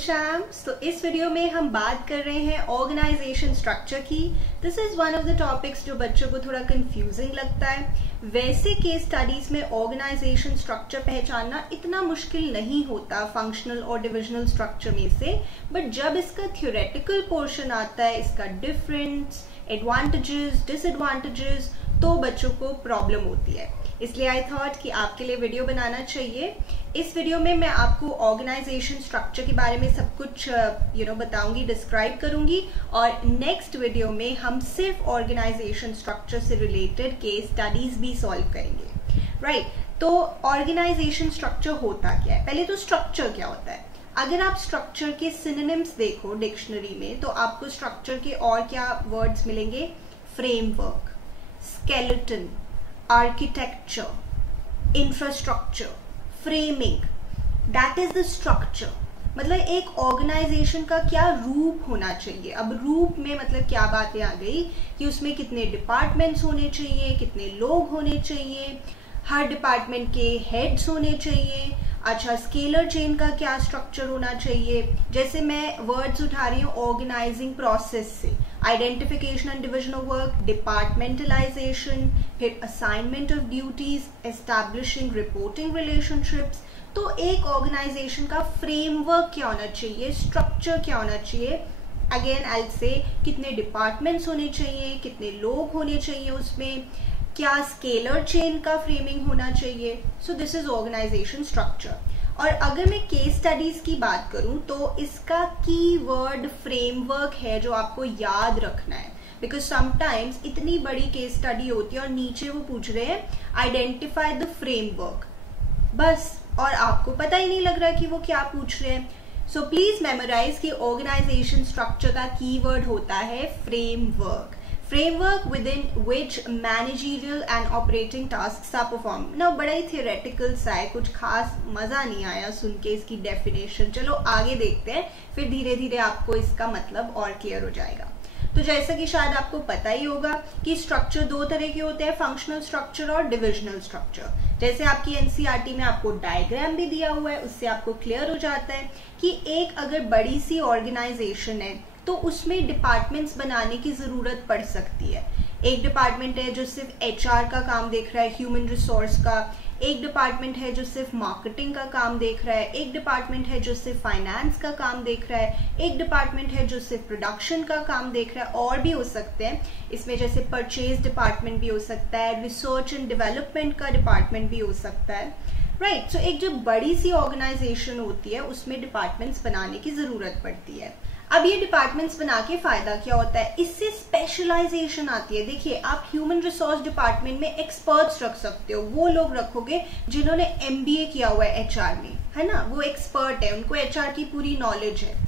Champs. तो इस video में हम बात कर रहे हैं ऑर्गेनाइजेशन स्ट्रक्चर की। This is one of the topics जो बच्चों को थोड़ा कंफ्यूजिंग लगता है। वैसे केस स्टडीज में ऑर्गेनाइजेशन स्ट्रक्चर पहचानना इतना मुश्किल नहीं होता फंक्शनल और डिविजनल स्ट्रक्चर में से, बट जब इसका थ्योरेटिकल पोर्शन आता है, इसका डिफरेंस, एडवांटेजेस, डिसएडवांटेजेस, तो बच्चों को प्रॉब्लम होती है। इसलिए आई थॉट कि आपके लिए वीडियो बनाना चाहिए। इस वीडियो में मैं आपको ऑर्गेनाइजेशन स्ट्रक्चर के बारे में सब कुछ बताऊंगी, डिस्क्राइब करूंगी, और नेक्स्ट वीडियो में हम सिर्फ ऑर्गेनाइजेशन स्ट्रक्चर से रिलेटेड केस स्टडीज भी सॉल्व करेंगे। राइट, तो ऑर्गेनाइजेशन स्ट्रक्चर होता क्या है? पहले तो स्ट्रक्चर क्या होता है? अगर आप स्ट्रक्चर के सिनोनिम्स देखो डिक्शनरी में, तो आपको स्ट्रक्चर के और क्या वर्ड्स मिलेंगे? Framework, skeleton, architecture, infrastructure, framing, that is the structure. मतलब एक ऑर्गेनाइजेशन का क्या रूप होना चाहिए। अब रूप में मतलब क्या बातें आ गई कि उसमें कितने डिपार्टमेंट्स होने चाहिए, कितने लोग होने चाहिए, हर डिपार्टमेंट के हेड्स होने चाहिए। अच्छा, स्केलर चेन का क्या स्ट्रक्चर होना चाहिए? जैसे मैं वर्ड्स उठा रही हूँ ऑर्गेनाइजिंग प्रोसेस से, identification and division of work, departmentalisation, फिर assignment of duties, establishing reporting relationships. तो एक ऑर्गेनाइजेशन का फ्रेमवर्क क्या होना चाहिए, स्ट्रक्चर क्या होना चाहिए? अगेन आई से कितने डिपार्टमेंट्स होने चाहिए, कितने लोग होने चाहिए उसमें, क्या स्केलर चेन का फ्रेमिंग होना चाहिए। So this is organisation structure. और अगर मैं केस स्टडीज की बात करूं तो इसका कीवर्ड फ्रेमवर्क है जो आपको याद रखना है, बिकॉज समटाइम्स इतनी बड़ी केस स्टडी होती है और नीचे वो पूछ रहे हैं आइडेंटिफाई द फ्रेमवर्क, बस, और आपको पता ही नहीं लग रहा कि वो क्या पूछ रहे हैं। सो प्लीज मेमोराइज कि ऑर्गेनाइजेशन स्ट्रक्चर का कीवर्ड होता है framework. Framework within which managerial and operating tasks are performed। ना बड़ा ही theoretical सा है, कुछ खास मजा नहीं आया सुन के इसकी डेफिनेशन। चलो आगे देखते हैं, फिर धीरे धीरे आपको इसका मतलब और क्लियर हो जाएगा। तो जैसा कि शायद आपको पता ही होगा कि स्ट्रक्चर दो तरह के होते हैं, फंक्शनल स्ट्रक्चर और डिविजनल स्ट्रक्चर। जैसे आपकी एनसीईआरटी में आपको डायग्राम भी दिया हुआ है, उससे आपको क्लियर हो जाता है कि एक अगर बड़ी सी ऑर्गेनाइजेशन है तो उसमें डिपार्टमेंट्स बनाने की जरूरत पड़ सकती है। एक डिपार्टमेंट है जो सिर्फ एचआर का काम देख रहा है, ह्यूमन रिसोर्स का, एक डिपार्टमेंट है जो सिर्फ मार्केटिंग का काम देख रहा है, एक डिपार्टमेंट है जो सिर्फ फाइनेंस का काम देख रहा है, एक डिपार्टमेंट है जो सिर्फ प्रोडक्शन का काम देख रहा है, और भी हो सकते हैं इसमें, जैसे परचेज डिपार्टमेंट भी हो सकता है, रिसर्च एंड डेवलपमेंट का डिपार्टमेंट भी हो सकता है। राइट, सो एक जो बड़ी सी ऑर्गेनाइजेशन होती है उसमें डिपार्टमेंट्स बनाने की जरूरत पड़ती है। अब ये डिपार्टमेंट्स बना के फायदा क्या होता है? इससे स्पेशलाइजेशन आती है। देखिए, आप ह्यूमन रिसोर्स डिपार्टमेंट में एक्सपर्ट्स रख सकते हो, वो लोग रखोगे जिन्होंने एमबीए किया हुआ है एचआर में, है ना, वो एक्सपर्ट है, उनको एचआर की पूरी नॉलेज है।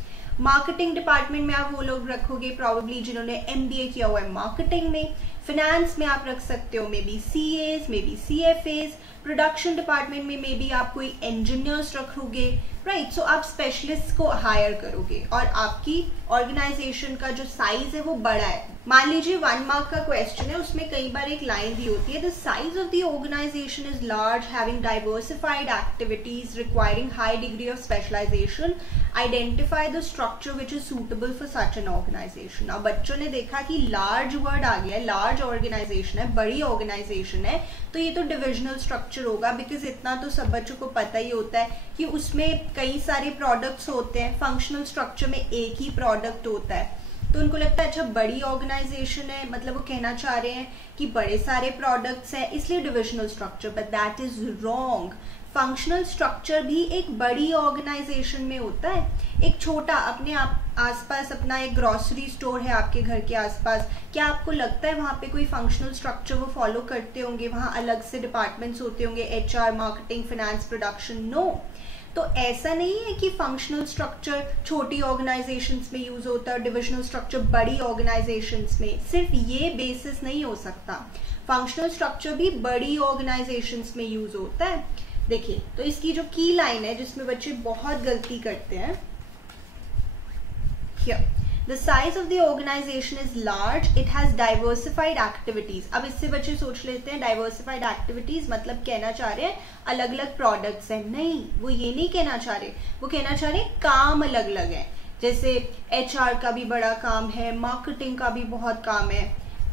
मार्केटिंग डिपार्टमेंट में आप वो लोग रखोगे प्रॉब्ली जिन्होंने एमबीए किया हुआ है मार्केटिंग में। फाइनेंस में आप रख सकते हो may be CS, may be CFS. Production department में मे बी आप कोई इंजीनियर्स रखोगे। राइट, सो आप स्पेशलिस्ट को हायर करोगे और आपकी ऑर्गेनाइजेशन का जो साइज है वो बड़ा है। मान लीजिए 1 मार्क का क्वेश्चन है, उसमें कई बार एक लाइन दी होती है, the size of the organisation is large, having diversified activities requiring high degree of specialisation, identify the structure which is suitable for such an organisation. अब बच्चों ने देखा कि लार्ज वर्ड आ गया, लार्ज ऑर्गेनाइजेशन है, बड़ी ऑर्गेनाइजेशन है, तो ये तो डिविजनल स्ट्रक्चर होगा, बिकॉज इतना तो सब बच्चों को पता ही होता है कि उसमें कई सारे प्रोडक्ट्स होते हैं। फंक्शनल स्ट्रक्चर में एक ही प्रोडक्ट होता है, तो उनको लगता है अच्छा बड़ी ऑर्गेनाइजेशन है, मतलब वो कहना चाह रहे हैं कि बड़े सारे प्रोडक्ट्स हैं, इसलिए divisional structure, but that is wrong. Functional structure भी एक बड़ी ऑर्गेनाइजेशन में होता है। एक छोटा अपने आप आसपास अपना एक ग्रोसरी स्टोर है आपके घर के आसपास, क्या आपको लगता है वहां पे कोई फंक्शनल स्ट्रक्चर वो फॉलो करते होंगे? वहां अलग से डिपार्टमेंट्स होते होंगे, HR, marketing, finance, production? No. तो ऐसा नहीं है कि फंक्शनल स्ट्रक्चर छोटी ऑर्गेनाइजेशंस में यूज होता है और डिविजनल स्ट्रक्चर बड़ी ऑर्गेनाइजेशंस में। सिर्फ ये बेसिस नहीं हो सकता, फंक्शनल स्ट्रक्चर भी बड़ी ऑर्गेनाइजेशंस में यूज होता है। देखिए, तो इसकी जो की लाइन है जिसमें बच्चे बहुत गलती करते हैं, the size of the organisation is large, it has diversified activities. अब इससे बच्चे सोच लेते हैं डाइवर्सिफाइड एक्टिविटीज मतलब कहना चाह रहे हैं अलग अलग प्रोडक्ट्स हैं। नहीं, वो ये नहीं कहना चाह रहे, वो कहना चाह रहे काम अलग अलग है। जैसे HR का भी बड़ा काम है, मार्केटिंग का भी बहुत काम है।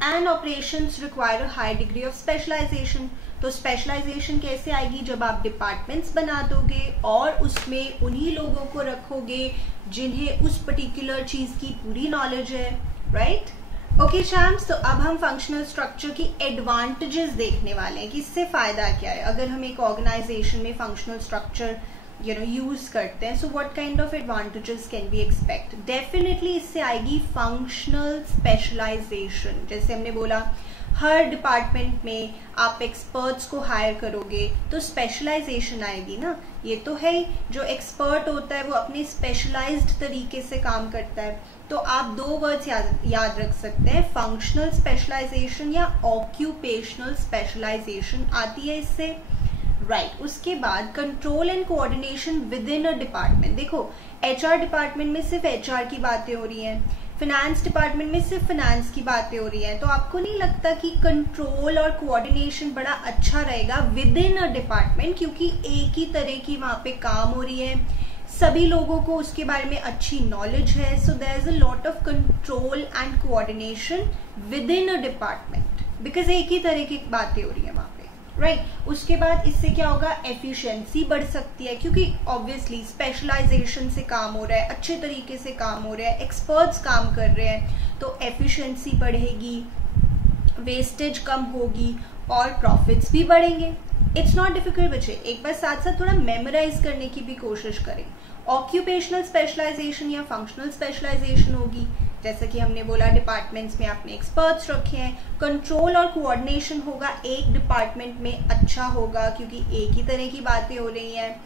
And operations require a high degree of specialisation. तो स्पेशलाइजेशन कैसे आएगी? जब आप डिपार्टमेंट्स बना दोगे और उसमें उन्हीं लोगों को रखोगे जिन्हें उस पर्टिकुलर चीज की पूरी नॉलेज है, राइट? ओके शैम्स, तो अब हम फंक्शनल स्ट्रक्चर की एडवांटेजेस देखने वाले हैं कि इससे फायदा क्या है अगर हम एक ऑर्गेनाइजेशन में फंक्शनल स्ट्रक्चर यूज करते हैं। So what kind of advantages can be expect? Definitely इससे आएगी फंक्शनल स्पेशलाइजेशन। जैसे हमने बोला हर डिपार्टमेंट में आप एक्सपर्ट्स को हायर करोगे तो स्पेशलाइजेशन आएगी ना। ये तो है ही, जो एक्सपर्ट होता है वो अपने स्पेशलाइज्ड तरीके से काम करता है। तो आप दो वर्ड्स याद रख सकते हैं, फंक्शनल स्पेशलाइजेशन या ऑक्यूपेशनल स्पेशलाइजेशन आती है इससे, राइट। उसके बाद control and coordination within a department. देखो HR डिपार्टमेंट में सिर्फ HR की बातें हो रही हैं, फाइनेंस डिपार्टमेंट में सिर्फ फाइनेंस की बातें हो रही हैं, तो आपको नहीं लगता कि कंट्रोल और कोऑर्डिनेशन बड़ा अच्छा रहेगा विद इन अ डिपार्टमेंट, क्योंकि एक ही तरह की वहां पे काम हो रही है, सभी लोगों को उसके बारे में अच्छी नॉलेज है। So there is a lot of control and coordination within a department because एक ही तरह की बातें हो रही है वहां पे, राइट। उसके बाद इससे क्या होगा? एफिशिएंसी बढ़ सकती है, क्योंकि ऑब्वियसली स्पेशलाइजेशन से काम हो रहा है, अच्छे तरीके से काम हो रहा है, एक्सपर्ट्स काम कर रहे हैं, तो एफिशिएंसी बढ़ेगी, वेस्टेज कम होगी और प्रॉफिट्स भी बढ़ेंगे। इट्स नॉट डिफिकल्ट बच्चे, एक बार साथ साथ थोड़ा मेमोराइज करने की भी कोशिश करें। ऑक्यूपेशनल स्पेशलाइजेशन या फंक्शनल स्पेशलाइजेशन होगी, जैसा कि हमने बोला डिपार्टमेंट्स में आपने एक्सपर्ट्स रखे हैं। कंट्रोल और कोऑर्डिनेशन होगा, एक डिपार्टमेंट में अच्छा होगा क्योंकि एक ही तरह की बातें हो रही हैं।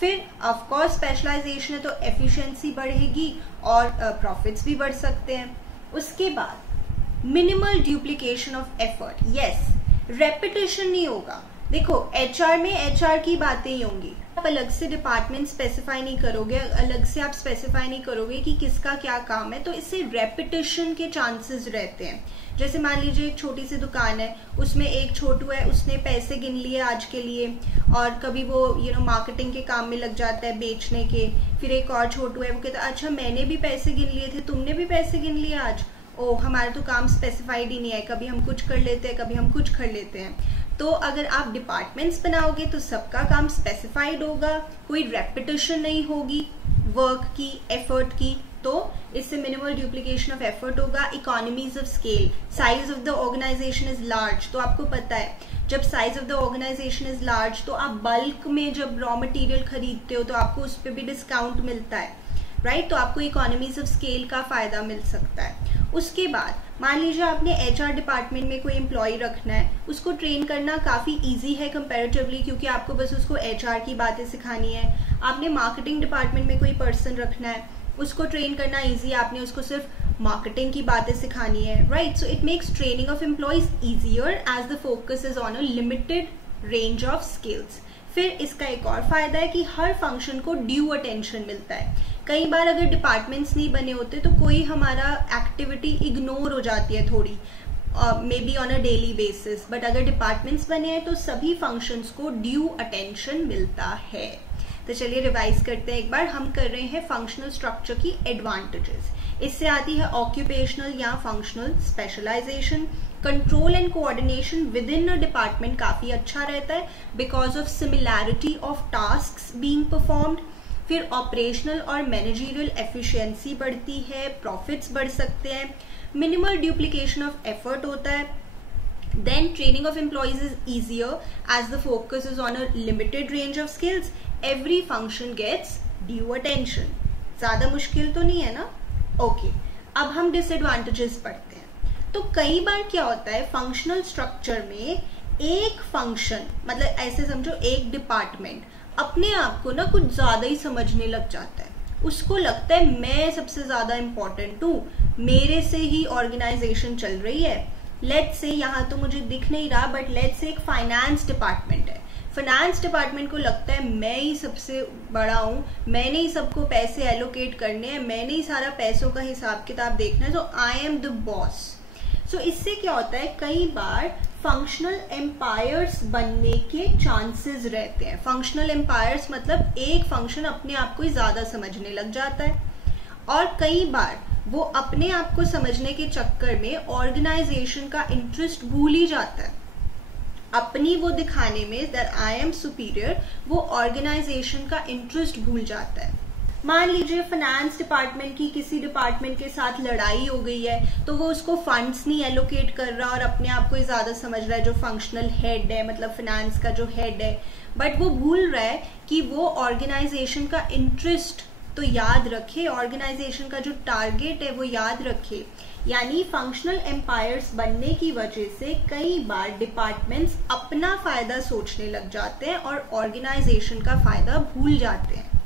फिर ऑफ कोर्स स्पेशलाइजेशन है तो एफिशिएंसी बढ़ेगी और प्रॉफिट्स भी बढ़ सकते हैं। उसके बाद minimal duplication of effort, yes, repetition नहीं होगा। देखो HR में HR की बातें ही होंगी, आप अलग से डिपार्टमेंट स्पेसिफाई नहीं करोगे, अलग से आप स्पेसिफाई नहीं करोगे कि किसका क्या काम है, तो इससे रेपिटेशन के चांसेस रहते हैं। जैसे मान लीजिए एक छोटी सी दुकान है, उसमें एक छोटू है, उसने पैसे गिन लिए आज के लिए और कभी वो मार्केटिंग के काम में लग जाता है बेचने के। फिर एक और छोटू है, वो कहता है अच्छा मैंने भी पैसे गिन लिए थे, तुमने भी पैसे गिन लिए आज, ओ हमारा तो काम स्पेसिफाइड ही नहीं है, कभी हम कुछ कर लेते हैं कभी हम कुछ कर लेते हैं। तो अगर आप डिपार्टमेंट्स बनाओगे तो सबका काम स्पेसिफाइड होगा, कोई रेपिटेशन नहीं होगी वर्क की, एफर्ट की, तो इससे मिनिमल ड्यूप्लीकेशन ऑफ एफर्ट होगा। Economies of scale, size of the organisation is large, तो आपको पता है जब size of the organisation is large तो आप बल्क में जब रॉ मटेरियल खरीदते हो तो आपको उस पर भी डिस्काउंट मिलता है, राइट। तो आपको इकोनॉमीज ऑफ स्केल का फायदा मिल सकता है। उसके बाद मान लीजिए आपने HR डिपार्टमेंट में कोई एम्प्लॉय रखना है, उसको ट्रेन करना काफी इजी है कंपैरेटिवली, क्योंकि आपको बस उसको HR की बातें सिखानी है। आपने मार्केटिंग डिपार्टमेंट में कोई पर्सन रखना है, उसको ट्रेन करना इजी है, आपने उसको सिर्फ मार्केटिंग की बातें सिखानी है, right. So it makes training of employees easier as the focus is on a limited range of skills. फिर इसका एक और फायदा है कि हर फंक्शन को ड्यू अटेंशन मिलता है। कई बार अगर डिपार्टमेंट्स नहीं बने होते तो कोई हमारा एक्टिविटी इग्नोर हो जाती है थोड़ी, may be on a daily basis, but अगर डिपार्टमेंट्स बने हैं तो सभी फंक्शंस को ड्यू अटेंशन मिलता है। तो चलिए रिवाइज करते हैं एक बार, हम कर रहे हैं फंक्शनल स्ट्रक्चर की एडवांटेजेस। इससे आती है ऑक्यूपेशनल या functional specialisation. Control and coordination within a department काफी अच्छा रहता है because of similarity of tasks being performed. फिर ऑपरेशनल और मैनेजरियल एफिशिएंसी बढ़ती है, प्रॉफिट्स बढ़ सकते हैं, मिनिमल ड्यूप्लीकेशन ऑफ एफर्ट होता है। Then training of employees is easier as the focus is on a limited range of skills. Every function gets due attention. ज्यादा मुश्किल तो नहीं है ना? ओके, अब हम डिसएडवांटेजेस पढ़ते हैं। तो कई बार क्या होता है फंक्शनल स्ट्रक्चर में, एक फंक्शन मतलब ऐसे समझो एक डिपार्टमेंट अपने आप को ना कुछ ज्यादा ही समझने लग जाता है। उसको लगता है मैं सबसे ज्यादा इंपॉर्टेंट हूँ, मेरे से ही ऑर्गेनाइजेशन चल रही है। लेट्स से यहाँ तो मुझे दिख नहीं रहा, बट लेट्स से एक फाइनेंस डिपार्टमेंट है। फाइनेंस डिपार्टमेंट को लगता है मैं ही सबसे बड़ा हूँ, मैंने ही सबको पैसे एलोकेट करने हैं, मैंने ही सारा पैसों का हिसाब किताब देखना है, सो आई एम द बॉस। सो इससे क्या होता है, कई बार फंक्शनल एम्पायर्स बनने के चांसेस रहते हैं। फंक्शनल एम्पायर्स मतलब एक फंक्शन अपने आप को ही ज्यादा समझने लग जाता है, और कई बार वो अपने आप को समझने के चक्कर में ऑर्गेनाइजेशन का इंटरेस्ट भूल ही जाता है। अपनी वो दिखाने में दैट आई एम सुपीरियर, वो ऑर्गेनाइजेशन का इंटरेस्ट भूल जाता है। मान लीजिए फाइनेंस डिपार्टमेंट की किसी डिपार्टमेंट के साथ लड़ाई हो गई है, तो वो उसको फंड्स नहीं एलोकेट कर रहा और अपने आप को ही ज्यादा समझ रहा है, जो फंक्शनल हेड है, मतलब फाइनेंस का जो हेड है, बट वो भूल रहा है कि वो ऑर्गेनाइजेशन का इंटरेस्ट तो याद रखे, ऑर्गेनाइजेशन का जो टारगेट है वो याद रखे। यानी फंक्शनल एम्पायर्स बनने की वजह से कई बार डिपार्टमेंट्स अपना फायदा सोचने लग जाते हैं और ऑर्गेनाइजेशन का फायदा भूल जाते हैं।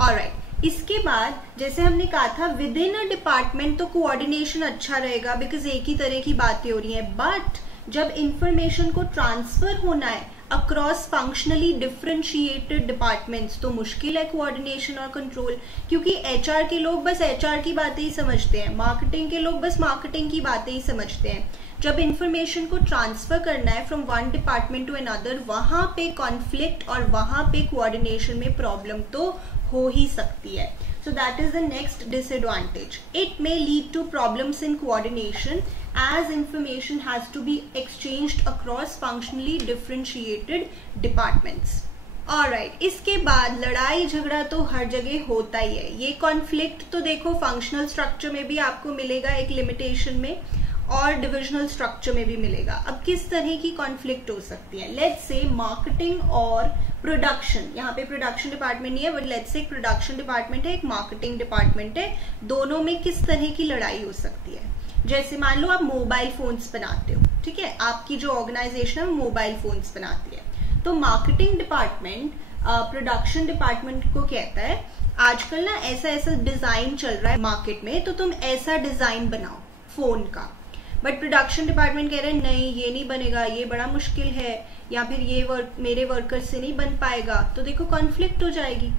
ऑलराइट, इसके बाद जैसे हमने कहा था विद इन अ डिपार्टमेंट तो कोऑर्डिनेशन अच्छा रहेगा बिकॉज एक ही तरह की बातें हो रही हैं, बट जब इंफॉर्मेशन को ट्रांसफर होना है अक्रॉस फंक्शनली डिफरेंशिएटेड डिपार्टमेंट्स तो मुश्किल है कोऑर्डिनेशन और कंट्रोल, क्योंकि एचआर के लोग बस एचआर की बातें ही समझते हैं, मार्केटिंग के लोग बस मार्केटिंग की बातें ही समझते हैं। जब इंफॉर्मेशन को ट्रांसफर करना है from one department to another, वहां पे कॉन्फ्लिक्ट और वहां पे कोऑर्डिनेशन में प्रॉब्लम तो हो ही सकती है। So that is the next disadvantage. It may lead to problems in coordination as information has to be exchanged across functionally differentiated departments. Alright, इसके बाद लड़ाई झगड़ा तो हर जगह होता ही है। ये कॉन्फ्लिक्ट तो देखो फंक्शनल स्ट्रक्चर में भी आपको मिलेगा एक लिमिटेशन में, और डिविजनल स्ट्रक्चर में भी मिलेगा। अब किस तरह की कॉन्फ्लिक्ट हो सकती है, लेट्स से मार्केटिंग और प्रोडक्शन, यहाँ पे प्रोडक्शन डिपार्टमेंट नहीं है बट लेट्स से एक प्रोडक्शन डिपार्टमेंट है, एक मार्केटिंग डिपार्टमेंट है, दोनों में किस तरह की लड़ाई हो सकती है। जैसे मान लो आप मोबाइल फोन्स बनाते हो, ठीक है, आपकी जो ऑर्गेनाइजेशन है मोबाइल फोन्स बनाती है, तो मार्केटिंग डिपार्टमेंट प्रोडक्शन डिपार्टमेंट को कहता है आजकल ना ऐसा ऐसा डिजाइन चल रहा है मार्केट में, तो तुम ऐसा डिजाइन बनाओ फोन का। बट प्रोडक्शन डिपार्टमेंट कह रहे हैं नहीं ये नहीं बनेगा, ये बड़ा मुश्किल है, या फिर ये मेरे वर्कर से नहीं बन पाएगा, तो देखो कॉन्फ्लिक्ट हो जाएगी।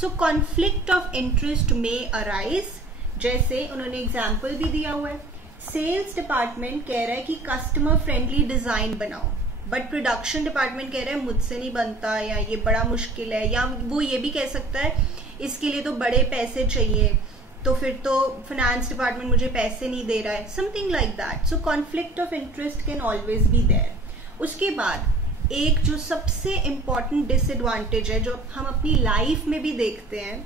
सो कॉन्फ्लिक्ट ऑफ इंटरेस्ट में अराइज, जैसे उन्होंने एग्जाम्पल भी दिया हुआ है, सेल्स डिपार्टमेंट कह रहा है कि कस्टमर फ्रेंडली डिजाइन बनाओ, बट प्रोडक्शन डिपार्टमेंट कह रहा है मुझसे नहीं बनता, या ये बड़ा मुश्किल है, या वो ये भी कह सकता है इसके लिए तो बड़े पैसे चाहिए, तो फिर तो फाइनेंस डिपार्टमेंट मुझे पैसे नहीं दे रहा है, something like that. So conflict of interest can always be there. उसके बाद एक जो सबसे इंपॉर्टेंट डिसएडवांटेज है जो हम अपनी लाइफ में भी देखते हैं,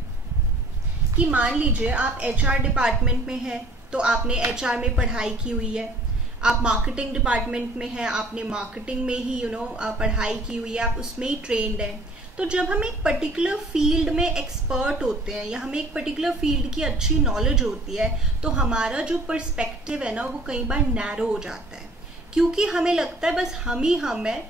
कि मान लीजिए आप एचआर डिपार्टमेंट में हैं तो आपने एचआर में पढ़ाई की हुई है, आप मार्केटिंग डिपार्टमेंट में हैं, आपने मार्केटिंग में ही पढ़ाई की हुई है, आप उसमें ही ट्रेंड है। तो जब हम एक पर्टिकुलर फील्ड में एक्सपर्ट होते हैं या हमें एक पर्टिकुलर फील्ड की अच्छी नॉलेज होती है, तो हमारा जो पर्सपेक्टिव है ना वो कई बार नैरो हो जाता है, क्योंकि हमें लगता है बस हम ही हम है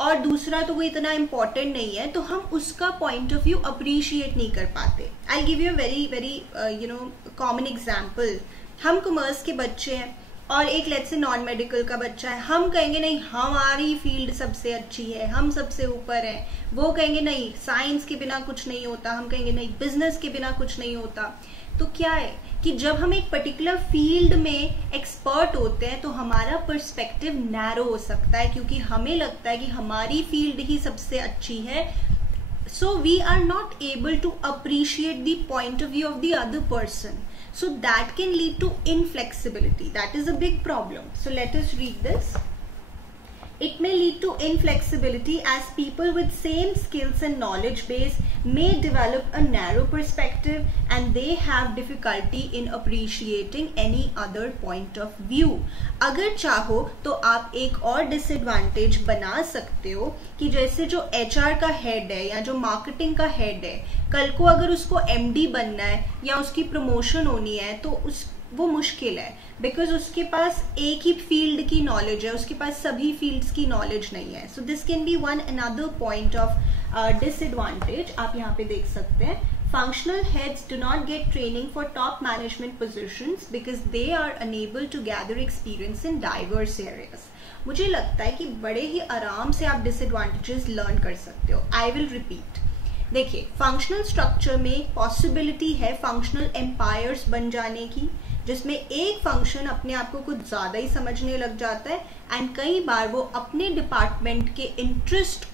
और दूसरा तो कोई इतना इम्पोर्टेंट नहीं है, तो हम उसका पॉइंट ऑफ व्यू अप्रिशिएट नहीं कर पाते। I give you very very common example. हम कॉमर्स के बच्चे हैं और एक लेट्स से नॉन मेडिकल का बच्चा है, हम कहेंगे नहीं हमारी फील्ड सबसे अच्छी है, हम सबसे ऊपर हैं, वो कहेंगे नहीं साइंस के बिना कुछ नहीं होता, हम कहेंगे नहीं बिजनेस के बिना कुछ नहीं होता। तो क्या है कि जब हम एक पर्टिकुलर फील्ड में एक्सपर्ट होते हैं तो हमारा पर्सपेक्टिव नैरो हो सकता है, क्योंकि हमें लगता है कि हमारी फील्ड ही सबसे अच्छी है, so we are not able to appreciate the point of view of the other person. So that can lead to inflexibility. That is a big problem. So let us read this. It may lead to inflexibility as people with same skills and knowledge base may develop a narrow perspective and they have difficulty in appreciating any other point of view. अगर चाहो तो आप एक और disadvantage बना सकते हो कि जैसे जो एचआर का हेड है या जो मार्केटिंग का हेड है, कल को अगर उसको एमडी बनना है या उसकी प्रमोशन होनी है तो वो मुश्किल है, बिकॉज उसके पास एक ही फील्ड की नॉलेज है, उसके पास सभी फील्ड्स की नॉलेज नहीं है। So this can be one another point of disadvantage. आप यहाँ पे देख सकते हैं functional heads do not get training for top management positions because they are unable to gather experience in diverse areas. मुझे लगता है कि बड़े ही आराम से आप डिसएडवांटेजेस लर्न कर सकते हो। I will repeat. देखिए, फंक्शनल स्ट्रक्चर में पॉसिबिलिटी है फंक्शनल एम्पायर्स बन जाने की, जिसमें एक फंक्शन अपने आप को कुछ ज्यादा ही समझने लग जाता है एंड कई बार वो अपने डिपार्टमेंट के इंटरेस्ट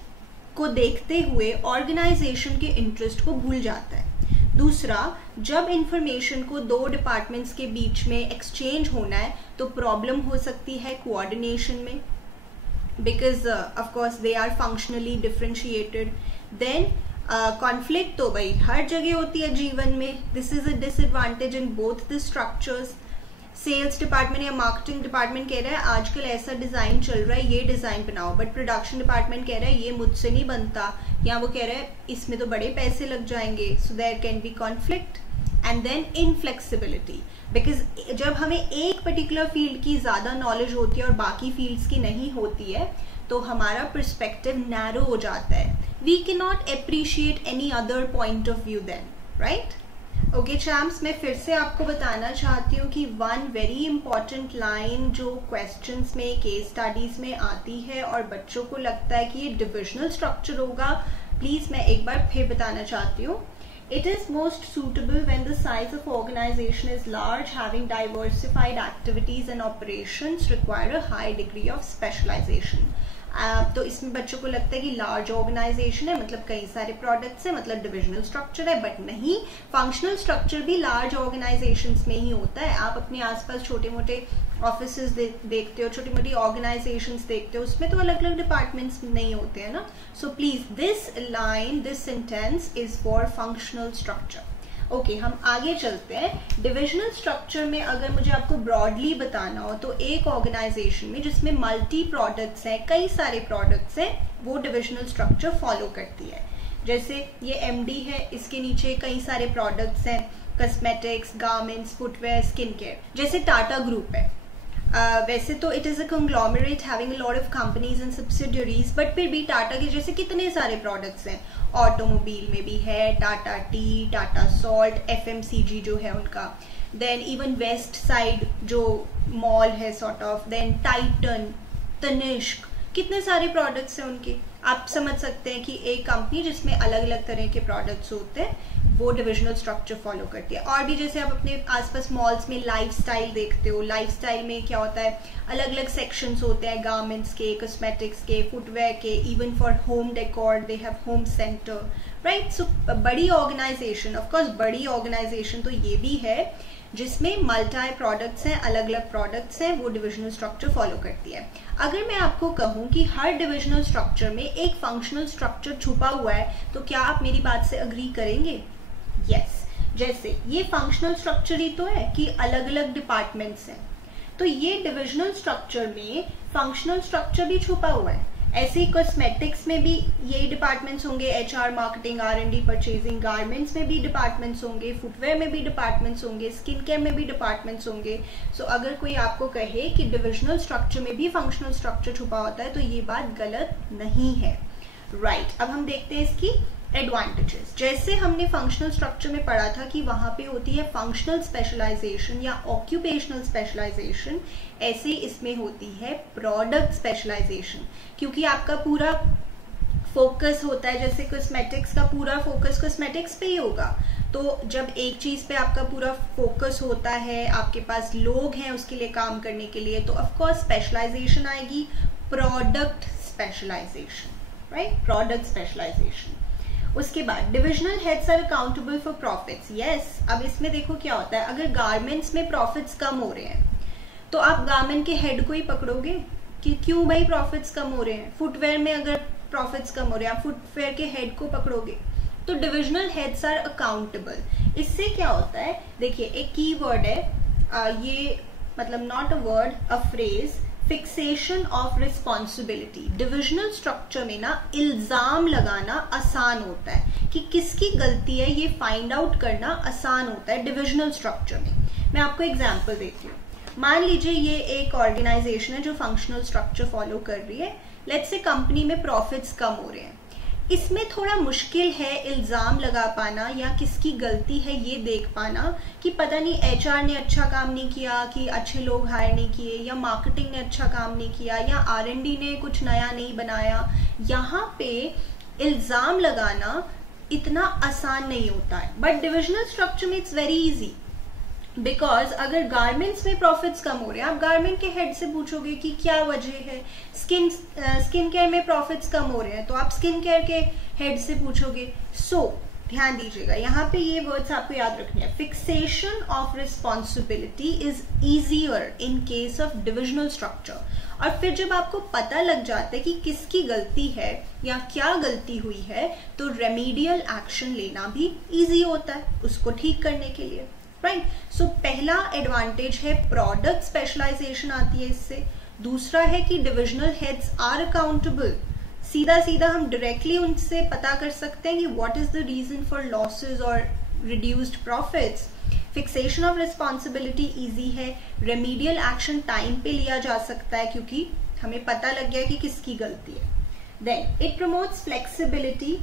को देखते हुए ऑर्गेनाइजेशन के इंटरेस्ट को भूल जाता है। दूसरा, जब इंफॉर्मेशन को दो डिपार्टमेंट्स के बीच में एक्सचेंज होना है तो प्रॉब्लम हो सकती है कोऑर्डिनेशन में, because of course they are functionally differentiated. Then conflict तो भाई हर जगह होती है जीवन में। This is a disadvantage in both the structures. Sales department या मार्केटिंग डिपार्टमेंट कह रहा है आजकल ऐसा डिजाइन चल रहा है, ये डिजाइन बनाओ, बट प्रोडक्शन डिपार्टमेंट कह रहा है ये मुझसे नहीं बनता, या वो कह रहा है इसमें तो बड़े पैसे लग जाएंगे। So there can be conflict and then inflexibility, because जब हमें एक पर्टिकुलर फील्ड की ज्यादा नॉलेज होती है और बाकी फील्ड्स की नहीं होती है तो हमारा पर्सपेक्टिव नैरो हो जाता है। We can not appreciate any other point of view then, right? Okay champs, मैं फिर से आपको बताना चाहती हूँ कि वन वेरी इंपॉर्टेंट लाइन जो क्वेश्चंस में, केस स्टडीज में आती है और बच्चों को लगता है कि ये डिविजनल स्ट्रक्चर होगा, प्लीज मैं एक बार फिर बताना चाहती हूँ। It is most suitable when the size of organization is large, having diversified activities and operations require a high degree of specialization. तो इसमें बच्चों को लगता है कि लार्ज ऑर्गेनाइजेशन है मतलब कई सारे प्रोडक्ट्स है मतलब डिविजनल स्ट्रक्चर है, बट नहीं, फंक्शनल स्ट्रक्चर भी लार्ज ऑर्गेनाइजेशंस में ही होता है। आप अपने आसपास छोटे मोटे ऑफिसेस देखते हो, छोटी मोटी ऑर्गेनाइजेशंस देखते हो, उसमें तो अलग अलग डिपार्टमेंट्स नहीं होते हैं ना। So please this line, this sentence is for functional structure. Okay, हम आगे चलते हैं। डिविजनल स्ट्रक्चर में अगर मुझे आपको ब्रॉडली बताना हो तो एक ऑर्गेनाइजेशन में जिसमें मल्टी प्रोडक्ट्स हैं, कई सारे प्रोडक्ट्स हैं, वो डिविजनल स्ट्रक्चर फॉलो करती है। जैसे ये एमडी है, इसके नीचे कई सारे प्रोडक्ट्स हैं, cosmetics, garments, footwear, skin care. जैसे टाटा ग्रुप है, वैसे तो it is a conglomerate having a lot of companies and subsidiaries, but फिर भी टाटा के जैसे कितने सारे प्रोडक्ट्स हैं। ऑटोमोबाइल में भी है Tata tea, Tata salt, FMCG जो है उनका, देन इवन वेस्ट साइड जो मॉल है sort of, then Titan, Tanishq, कितने सारे प्रोडक्ट्स हैं उनके। आप समझ सकते हैं कि एक कंपनी जिसमें अलग अलग तरह के प्रोडक्ट्स होते हैं वो डिविजनल स्ट्रक्चर फॉलो करती है। और भी जैसे आप अपने आसपास मॉल्स में लाइफस्टाइल देखते हो, लाइफस्टाइल में क्या होता है, अलग अलग सेक्शंस होते हैं, गारमेंट्स के, कॉस्मेटिक्स के, फुटवेयर के, even for home decor they have home centre, right? So बड़ी ऑर्गेनाइजेशन, ऑफ कोर्स बड़ी ऑर्गेनाइजेशन तो ये भी है जिसमें मल्टी प्रोडक्ट्स हैं, अलग अलग प्रोडक्ट्स हैं, वो डिविजनल स्ट्रक्चर फॉलो करती है। अगर मैं आपको कहूं कि हर डिविजनल स्ट्रक्चर में एक फंक्शनल स्ट्रक्चर छुपा हुआ है तो क्या आप मेरी बात से अग्री करेंगे? यस। जैसे ये फंक्शनल स्ट्रक्चर ही तो है कि अलग अलग डिपार्टमेंट्स हैं, तो ये डिविजनल स्ट्रक्चर में फंक्शनल स्ट्रक्चर भी छुपा हुआ है। ऐसे ही कॉस्मेटिक्स में भी यही डिपार्टमेंट्स होंगे, एचआर, मार्केटिंग, आर&डी, परचेजिंग, गारमेंट्स में भी डिपार्टमेंट्स होंगे, फुटवेयर में भी डिपार्टमेंट्स होंगे, स्किन केयर में भी डिपार्टमेंट्स होंगे। सो अगर कोई आपको कहे कि डिविजनल स्ट्रक्चर में भी फंक्शनल स्ट्रक्चर छुपा होता है तो ये बात गलत नहीं है, राइट? अब हम देखते हैं इसकी एडवांटेजेस। जैसे हमने फंक्शनल स्ट्रक्चर में पढ़ा था कि वहां पे होती है फंक्शनल स्पेशलाइजेशन या ऑक्यूपेशनल स्पेशलाइजेशन, ऐसे इसमें होती है प्रोडक्ट स्पेशलाइजेशन, क्योंकि आपका पूरा फोकस होता है, जैसे कॉस्मेटिक्स का पूरा फोकस कॉस्मेटिक्स पे ही होगा, तो जब एक चीज पे आपका पूरा फोकस होता है, आपके पास लोग हैं उसके लिए काम करने के लिए, तो ऑफ कोर्स स्पेशलाइजेशन आएगी, product specialisation, right? Product specialisation. उसके बाद divisional heads are accountable for profits. Yes, अब इसमें देखो क्या होता है, अगर गारमेंट्स में प्रॉफिट्स कम हो रहे हैं तो आप गारमेंट के हेड को ही पकड़ोगे कि क्यों भाई प्रॉफिट्स कम हो रहे हैं। फुटवेयर में अगर प्रॉफिट्स कम हो रहे हैं आप फुटवेयर के हेड को पकड़ोगे। तो डिविजनल हेड्स आर अकाउंटेबल। इससे क्या होता है, देखिए एक की वर्ड है, ये मतलब not a word, a phrase, fixation of responsibility. Divisional structure में ना इल्जाम लगाना आसान होता है कि किसकी गलती है, ये फाइंड आउट करना आसान होता है डिविजनल स्ट्रक्चर में। मैं आपको एग्जांपल देती हूँ। मान लीजिए ये एक ऑर्गेनाइजेशन है जो फंक्शनल स्ट्रक्चर फॉलो कर रही है। लेट्स से कंपनी में प्रॉफिट्स कम हो रहे हैं, इसमें थोड़ा मुश्किल है इल्जाम लगा पाना या किसकी गलती है ये देख पाना कि पता नहीं एचआर ने अच्छा काम नहीं किया, कि अच्छे लोग हायर नहीं किए, या मार्केटिंग ने अच्छा काम नहीं किया, या आरएनडी ने कुछ नया नहीं बनाया। यहाँ पे इल्जाम लगाना इतना आसान नहीं होता है, बट डिविजनल स्ट्रक्चर में इट्स वेरी इजी। बिकॉज अगर गारमेंट्स में प्रॉफिट्स कम हो रहे हैं, आप गारमेंट के हेड से पूछोगे कि क्या वजह है। स्किन केयर में प्रॉफिट्स कम हो रहे हैं तो आप स्किन केयर के हेड से पूछोगे। सो ध्यान दीजिएगा, यहाँ पे ये वर्ड्स आपको याद रखने हैं। Fixation of responsibility is easier in case of divisional structure. और फिर जब आपको पता लग जाता है कि किसकी गलती है या क्या गलती हुई है, तो रेमीडियल एक्शन लेना भी इजी होता है उसको ठीक करने के लिए, राइट। सो पहला एडवांटेज है प्रोडक्ट स्पेशलाइजेशन आती है इससे। दूसरा है कि डिविजनल हेड्स आर अकाउंटेबल। सीधा सीधा हम डायरेक्टली उनसे पता कर सकते हैं कि what is the reason for losses और reduced profits. Fixation of responsibility easy है। रेमीडियल एक्शन टाइम पे लिया जा सकता है क्योंकि हमें पता लग गया कि किसकी गलती है। Then it promotes flexibility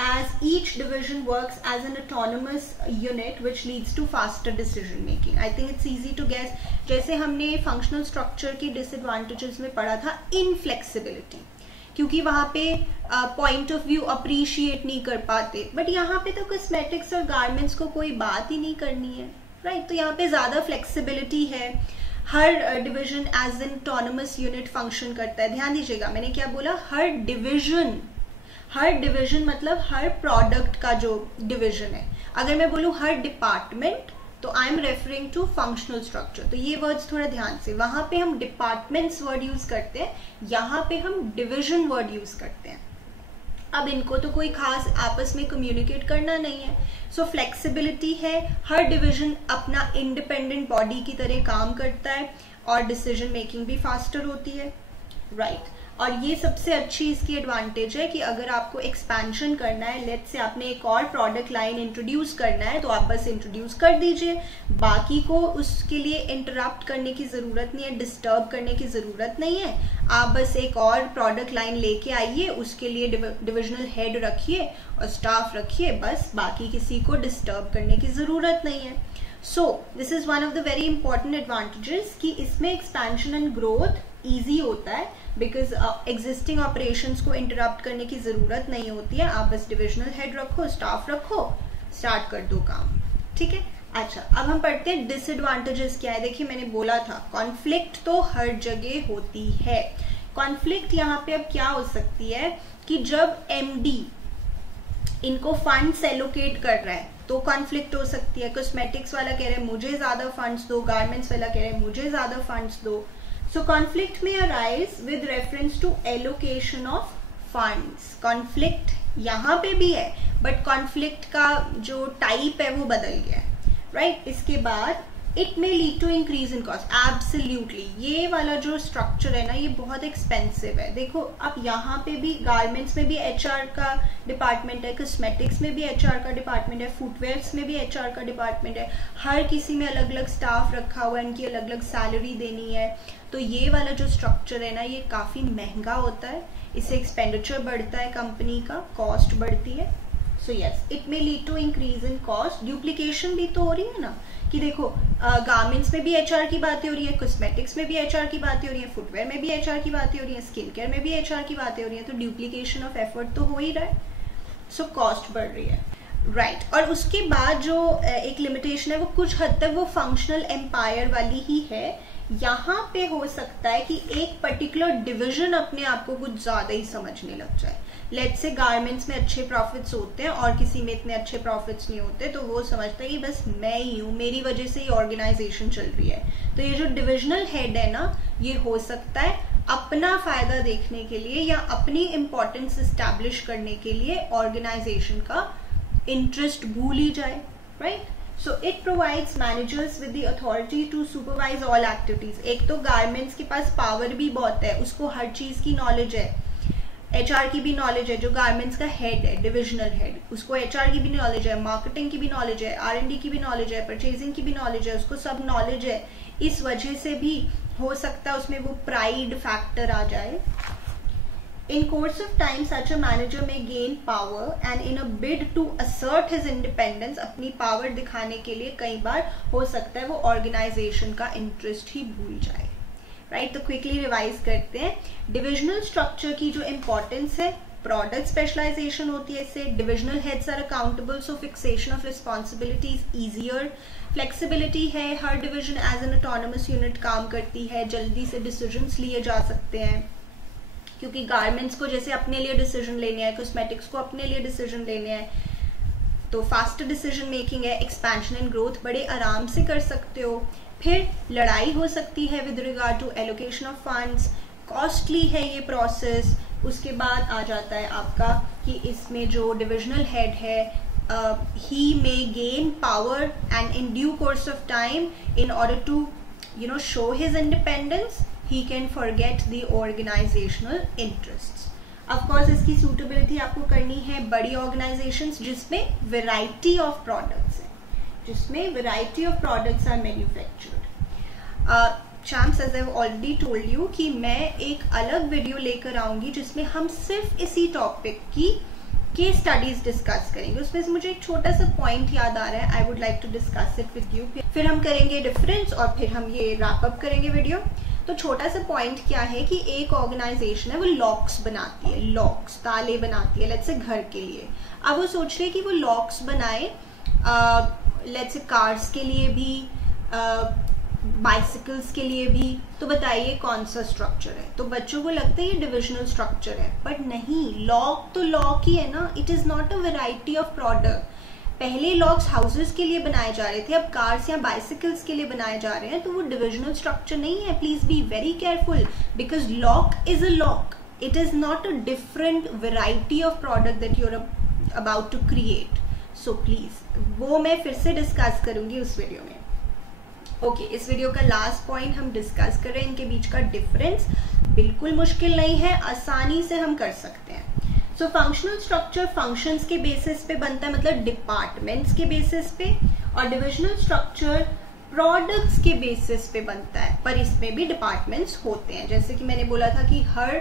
as each division works as an autonomous unit which leads to faster decision making. I think it's easy to guess. जैसे हमने functional structure के disadvantages में पढ़ा था inflexibility, क्योंकि वहाँ पे point of view appreciate नहीं कर पाते, but यहाँ पे तो cosmetics और garments को कोई बात ही नहीं करनी है, right? तो यहाँ पे ज़्यादा flexibility है। हर division as an autonomous unit function करता है। ध्यान दीजिएगा, मैंने क्या बोला, हर डिवीजन मतलब हर प्रोडक्ट का जो डिवीजन है। अगर मैं बोलूं हर डिपार्टमेंट तो I am referring to functional structure. तो ये वर्ड्स थोड़ा ध्यान से, वहां पे हम डिपार्टमेंट्स वर्ड यूज करते हैं, यहाँ पे हम डिवीजन वर्ड यूज करते हैं। अब इनको तो कोई खास आपस में कम्युनिकेट करना नहीं है। सो फ्लेक्सिबिलिटी है, हर डिवीजन अपना इंडिपेंडेंट बॉडी की तरह काम करता है और डिसीजन मेकिंग भी फास्टर होती है, राइट। और ये सबसे अच्छी इसकी एडवांटेज है कि अगर आपको एक्सपेंशन करना है, लेट्स से आपने एक और प्रोडक्ट लाइन इंट्रोड्यूस करना है, तो आप बस इंट्रोड्यूस कर दीजिए, बाकी को उसके लिए इंटरप्ट करने की जरूरत नहीं है, डिस्टर्ब करने की जरूरत नहीं है। आप बस एक और प्रोडक्ट लाइन लेके आइए, उसके लिए डिविजनल हेड रखिए और स्टाफ रखिए, बस बाकी किसी को डिस्टर्ब करने की जरूरत नहीं है। सो this is one of the very important advantages कि इसमें एक्सपेंशन एंड ग्रोथ इजी होता है, बिकॉज एग्जिस्टिंग ऑपरेशंस को इंटरप्ट करने की जरूरत नहीं होती है। आप बस डिविजनल हेड रखो, स्टाफ रखो, स्टार्ट कर दो काम, ठीक है। अच्छा, अब हम पढ़ते हैं डिसएडवांटेजेस क्या है। देखिए मैंने बोला था कॉन्फ्लिक्ट तो हर जगह होती है। कॉन्फ्लिक्ट यहाँ पे अब क्या हो सकती है कि जब एमडी इनको फंड्स एलोकेट कर रहा है तो कॉन्फ्लिक्ट हो सकती है। कॉस्मेटिक्स वाला कह रहे हैं मुझे ज्यादा फंड्स दो, गारमेंट्स वाला कह रहे हैं मुझे ज्यादा फंड्स दो। So conflict may arise with reference to allocation of funds. Conflict यहाँ पे भी है, but conflict का जो टाइप है वो बदल गया है, right? इसके बाद it may lead to increase in cost. Absolutely, ये वाला जो स्ट्रक्चर है ना, ये बहुत एक्सपेंसिव है। देखो अब यहाँ पे भी गारमेंट्स में भी एचआर का डिपार्टमेंट है, कॉस्मेटिक्स में भी एचआर का डिपार्टमेंट है, फुटवेयर्स में भी एचआर का डिपार्टमेंट है। हर किसी में अलग अलग स्टाफ रखा हुआ है, इनकी अलग अलग सैलरी देनी है। तो ये वाला जो स्ट्रक्चर है ना, ये काफी महंगा होता है, इससे एक्सपेंडिचर बढ़ता है, कंपनी का कॉस्ट बढ़ती है। So yes, it may lead to increase in cost. Duplication भी तो हो रही है ना, कि देखो गारमेंट्स में भी एचआर की बातें हो रही है, कॉस्मेटिक्स में भी एचआर की बातें हो रही है, फुटवेयर में भी एचआर की बातें हो रही है, स्किन केयर में भी एचआर की बातें हो रही है, तो ड्यूप्लीकेशन ऑफ एफर्ट तो हो ही रहा है। सो कॉस्ट बढ़ रही है, राइट। और उसके बाद जो एक लिमिटेशन है वो कुछ हद तक वो फंक्शनल एम्पायर वाली ही है। यहाँ पे हो सकता है कि एक पर्टिकुलर डिवीजन अपने आप को कुछ ज्यादा ही समझने लग जाए। लेट्स से गारमेंट्स में अच्छे प्रॉफिट्स होते हैं और किसी में इतने अच्छे प्रॉफिट्स नहीं होते, तो वो समझता है कि बस मैं ही हूँ, मेरी वजह से ही ऑर्गेनाइजेशन चल रही है। तो ये जो डिविजनल हेड है ना, ये हो सकता है अपना फायदा देखने के लिए या अपनी इंपॉर्टेंस एस्टैब्लिश करने के लिए ऑर्गेनाइजेशन का इंटरेस्ट भूल ही जाए, right. So it provides managers with the authority to supervise all activities. एक तो गारमेंट्स के पास पावर भी बहुत है, उसको हर चीज की नॉलेज है, एचआर की भी नॉलेज है। जो गारमेंट्स का हेड है, डिविजनल हेड, उसको एचआर की भी नॉलेज है, मार्केटिंग की भी नॉलेज है, आरएनडी की भी नॉलेज है, परचेजिंग की भी नॉलेज है, उसको सब नॉलेज है। इस वजह से भी हो सकता है उसमें वो प्राइड फैक्टर आ जाए। In course of time, such a manager may gain power and in a bid to assert his independence, अपनी power दिखाने के लिए कई बार हो सकता है वो organization का interest ही भूल जाए, right? तो quickly revise करते हैं. Divisional structure की जो importance है, product specialization होती है इससे. Divisional heads are accountable, so fixation of responsibility is easier. Flexibility है, हर division as an autonomous unit काम करती है, जल्दी से decisions लिए जा सकते हैं, क्योंकि गारमेंट्स को जैसे अपने लिए डिसीजन लेने हैं, कॉस्मेटिक्स को अपने लिए डिसीजन लेने हैं, तो फास्टर डिसीजन मेकिंग है. एक्सपेंशन एंड ग्रोथ बड़े आराम से कर सकते हो. फिर लड़ाई हो सकती है with regard to allocation of funds, costly है ये प्रोसेस. उसके बाद आ जाता है आपका कि इसमें जो डिविजनल हेड है, he may gain power and in due course of time in order to show his independence he can forget the organizational interests. Of course, इसकी suitability आपको करनी है बड़ी organizations जिसमें variety of products है, जिसमें variety of products are manufactured. Champs, as I've already told you कि मैं एक अलग वीडियो लेकर आऊंगी जिसमें हम सिर्फ इसी टॉपिक की केस स्टडीज डिस्कस करेंगे. उसमें से मुझे एक छोटा सा पॉइंट याद आ रहा है, I would like to discuss it with you. फिर हम करेंगे डिफरेंस और फिर हम ये रैप अप करेंगे वीडियो. तो छोटा सा पॉइंट क्या है कि एक ऑर्गेनाइजेशन है वो लॉक्स बनाती है, लॉक्स ताले बनाती है लेट्स से घर के लिए. अब वो सोच रहे हैं कि वो लॉक्स बनाए लेट्स से कार्स के लिए भी, बाइसिकल्स के लिए भी. तो बताइए कौन सा स्ट्रक्चर है. तो बच्चों को लगता है ये डिविजनल स्ट्रक्चर है, बट नहीं, लॉक तो लॉक ही है ना. It is not a variety of product. पहले लॉक्स हाउसेस के लिए बनाए जा रहे थे, अब कार्स या बाइसिकल्स के लिए बनाए जा रहे हैं, तो वो डिविजनल स्ट्रक्चर नहीं है. Please be very careful because lock is a lock. It is not a different variety of product that you are about to create. So please वो मैं फिर से डिस्कस करूंगी उस वीडियो में. ओके, इस वीडियो का लास्ट पॉइंट हम डिस्कस कर रहे हैं इनके बीच का डिफरेंस. बिल्कुल मुश्किल नहीं है, आसानी से हम कर सकते हैं. सो फंक्शनल स्ट्रक्चर फंक्शंस के बेसिस पे बनता है, मतलब डिपार्टमेंट्स के बेसिस पे, और डिविजनल स्ट्रक्चर प्रोडक्ट्स के बेसिस पे बनता है, पर इसमें भी डिपार्टमेंट्स होते हैं. जैसे कि मैंने बोला था कि हर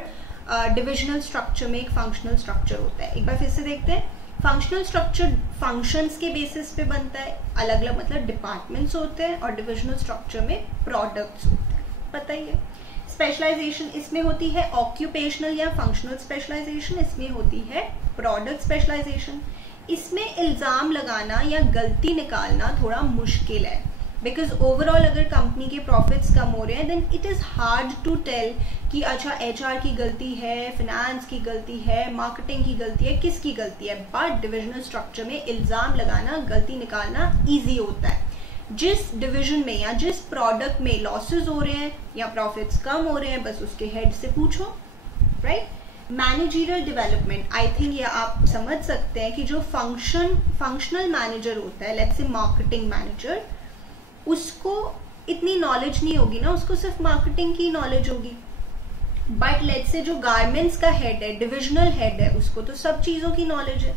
डिविजनल स्ट्रक्चर में एक फंक्शनल स्ट्रक्चर होता है. एक बार फिर से देखते हैं. फंक्शनल स्ट्रक्चर फंक्शंस के बेसिस पे बनता है, अलग अलग मतलब डिपार्टमेंट्स होते हैं, और डिविजनल स्ट्रक्चर में प्रोडक्ट्स होते हैं. पता ही है. स्पेशलाइजेशन इसमें होती है ऑक्यूपेशनल या फंक्शनल स्पेशलाइजेशन, इसमें होती है प्रोडक्ट स्पेशलाइजेशन. इसमें इल्जाम लगाना या गलती निकालना थोड़ा मुश्किल है, बिकॉज ओवरऑल अगर कंपनी के प्रॉफिट्स कम हो रहे हैं then it is hard to tell कि अच्छा एचआर की गलती है, फाइनेंस की गलती है, मार्केटिंग की गलती है, किसकी गलती है. बट डिविजनल स्ट्रक्चर में इल्जाम लगाना, गलती निकालना ईजी होता है. जिस डिवीजन में या जिस प्रोडक्ट में लॉसेस हो रहे हैं या प्रॉफिट्स कम हो रहे हैं, बस उसके हेड से पूछो, right. Managerial development, I think ये आप समझ सकते हैं कि जो फंक्शनल मैनेजर होता है, लेट्स से मार्केटिंग मैनेजर, उसको इतनी नॉलेज नहीं होगी ना, उसको सिर्फ मार्केटिंग की नॉलेज होगी. बट लेट्स से जो गारमेंट्स का हेड है, डिविजनल हेड है, उसको तो सब चीजों की नॉलेज है.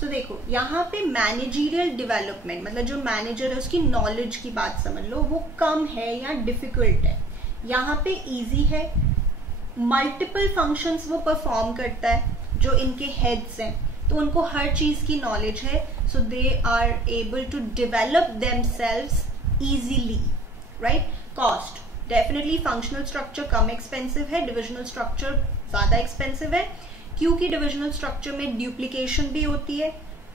तो देखो यहाँ पे मैनेजरियल डेवलपमेंट मतलब जो मैनेजर है उसकी नॉलेज की बात समझ लो, वो कम है या डिफिकल्ट है. यहाँ पे इजी है, मल्टीपल फंक्शंस वो परफॉर्म करता है. जो इनके हेड्स हैं तो उनको हर चीज की नॉलेज है, so they are able to develop themselves easily, right. Cost definitely functional structure कम एक्सपेंसिव है, डिविजनल स्ट्रक्चर ज्यादा एक्सपेंसिव है, क्योंकि डिविजनल स्ट्रक्चर में ड्यूप्लीकेशन भी होती है.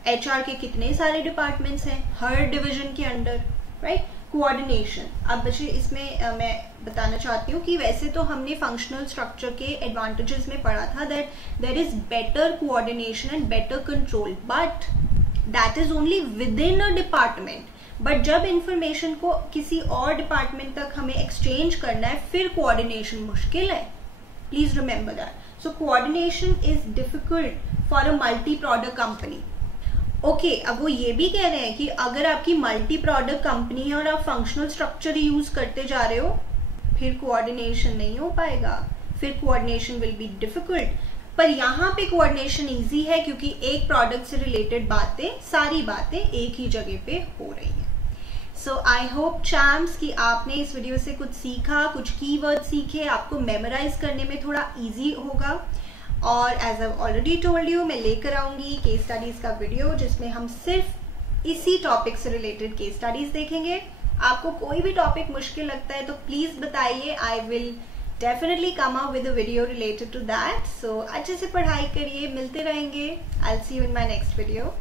एचआर के कितने सारे डिपार्टमेंट्स हैं हर डिवीजन के अंडर, राइट. कोऑर्डिनेशन, अब बच्चे इसमें मैं बताना चाहती हूँ कि वैसे तो हमने फंक्शनल स्ट्रक्चर के एडवांटेजेस में पढ़ा था that there is better coordination and better control, but that is only within a department. But जब इंफॉर्मेशन को किसी और डिपार्टमेंट तक हमें एक्सचेंज करना है फिर कोऑर्डिनेशन मुश्किल है. Please remember that. So coordination is difficult for a multi-product company. Okay, अब वो ये भी कह रहे हैं कि अगर आपकी मल्टी प्रोडक्ट कंपनी है और आप फंक्शनल स्ट्रक्चर यूज करते जा रहे हो, फिर कोऑर्डिनेशन नहीं हो पाएगा, फिर कोऑर्डिनेशन विल बी डिफिकल्ट. पर यहाँ पे कोऑर्डिनेशन इजी है क्योंकि एक प्रोडक्ट से रिलेटेड बातें, सारी बातें एक ही जगह पे हो रही है. सो आई होप चैम्प्स कि आपने इस वीडियो से कुछ सीखा, कुछ कीवर्ड सीखे, आपको मेमोराइज करने में थोड़ा इजी होगा. और as I already told you, मैं लेकर आऊंगी केस स्टडीज का वीडियो जिसमें हम सिर्फ इसी टॉपिक से रिलेटेड केस स्टडीज देखेंगे। आपको कोई भी टॉपिक मुश्किल लगता है तो प्लीज बताइए, I will definitely come up with a video related to that. So अच्छे से पढ़ाई करिए, मिलते रहेंगे। I will see you in my next video.